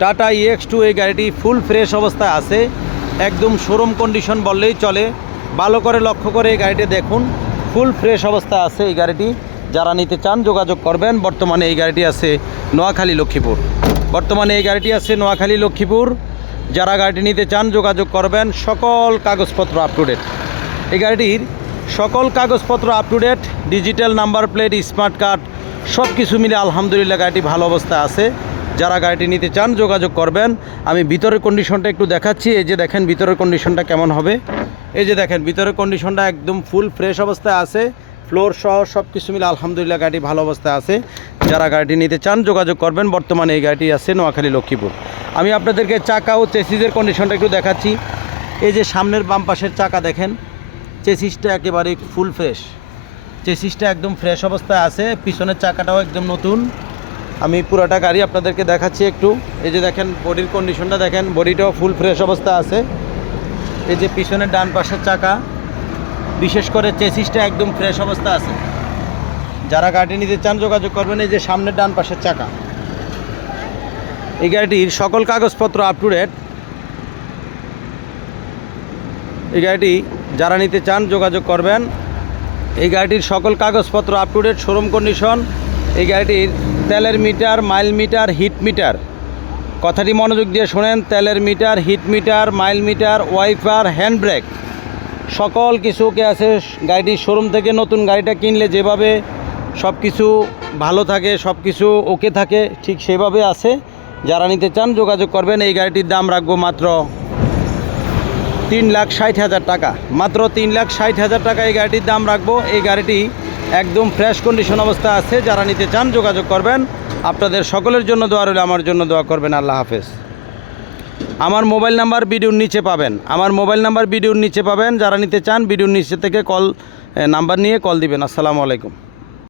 Tata E X two এই গাড়িটি full fresh অবস্থায় আছে। একদম শোরুম কন্ডিশন বললেই চলে। ভালো করে লক্ষ্য করে এই গাড়িটি দেখুন। ফুল ফ্রেশ অবস্থায় আছে এই গাড়িটি। যারা নিতে চান যোগাযোগ করবেন। বর্তমানে এই গাড়িটি আছে নোয়াখালী লক্ষ্মীপুর। বর্তমানে এই গাড়িটি আছে নোয়াখালী লক্ষ্মীপুর। যারা গাড়িটি নিতে চান যোগাযোগ করবেন। সকল কাগজপত্র আপ টু ডেট এই গাড়িটির সকল কাগজপত্র up to date digital number plate smart card সব কিছু মিলে আলহামদুলিল্লাহ গাড়িটি ভালো অবস্থায় আছে। যারা গাড়িটি নিতে চান, যোগাযোগ করবেন। আমি ভিতরের কন্ডিশনটা একটু দেখাচ্ছি। এই যে দেখেন ভিতরের কন্ডিশনটা কেমন হবে। এই যে দেখেন ভিতরের কন্ডিশনটা একদম ফুল ফ্রেশ অবস্থায় আছে। ফ্লোর সহ সব কিছু মিলে আলহামদুলিল্লাহ গাড়িটি ভালো অবস্থায় আছে। যারা গাড়িটি নিতে চান, যোগাযোগ করবেন। বর্তমানে এই গাড়িটি আছে নোয়াখালী লক্ষ্মীপুর। আমি আপনাদেরকে চাকা ও চেসিসের কন্ডিশনটা একটু দেখাচ্ছি। এই যে সামনের বাম পাশের চাকা দেখেন, চেসিসটা একেবারে ফুল ফ্রেশ চেসিসটা একদম ফ্রেশ অবস্থায় আছে। পিছনের চাকাটাও একদম নতুন। আমি পুরোটা গাড়ি আপনাদেরকে দেখাচ্ছি একটু। এই যে দেখেন বডির কন্ডিশনটা দেখেন বডিটাও ফুল ফ্রেশ অবস্থা আছে। এই যে পিছনের ডান পাশের চাকা, বিশেষ করে চেসিসটা একদম ফ্রেশ অবস্থা আছে। যারা গাড়ি নিতে চান, যোগাযোগ করবেন এই যে সামনের ডান পাশের চাকা। এই গাড়িটির সকল কাগজপত্র আপ টু ডেট এই গাড়িটি যারা নিতে চান, যোগাযোগ করবেন। এই গাড়িটির সকল কাগজপত্র up to date showroom condition এই গাড়িটির তেলের meter, mile meter, heat meter. কথাটি মনোযোগ দিয়ে শোনেন, তেলের meter, heat meter, mile meter wiper hand brake. সকল কিছুকে আছে গাড়িটির শোরুম থেকে নতুন গাড়িটা কিনলে যেভাবে সব কিছু ভালো থাকে সব কিছু ওকে থাকে, ঠিক সেভাবে আছে। যারা নিতে চান যোগাযোগ করবেন, এই গাড়িটির দাম রাখব মাত্র তিন লাখ ষাট হাজার টাকা। মাত্র তিন লাখ ষাট হাজার টাকা এই গাড়িটির দাম রাখব। এই গাড়িটি একদম ফ্রেশ কন্ডিশন অবস্থা আছে। যারা নিতে চান যোগাযোগ করবেন। আপনাদের সকলের জন্য দোয়া রইলে, আমার জন্য দোয়া করবেন। আল্লাহ হাফেজ। আমার মোবাইল নাম্বার ভিডিওর নিচে পাবেন। আমার মোবাইল নাম্বার ভিডিওর নিচে পাবেন। যারা নিতে চান, ভিডিওর নিচে থেকে কল নাম্বার নিয়ে কল দিবেন। আসসালামু আলাইকুম।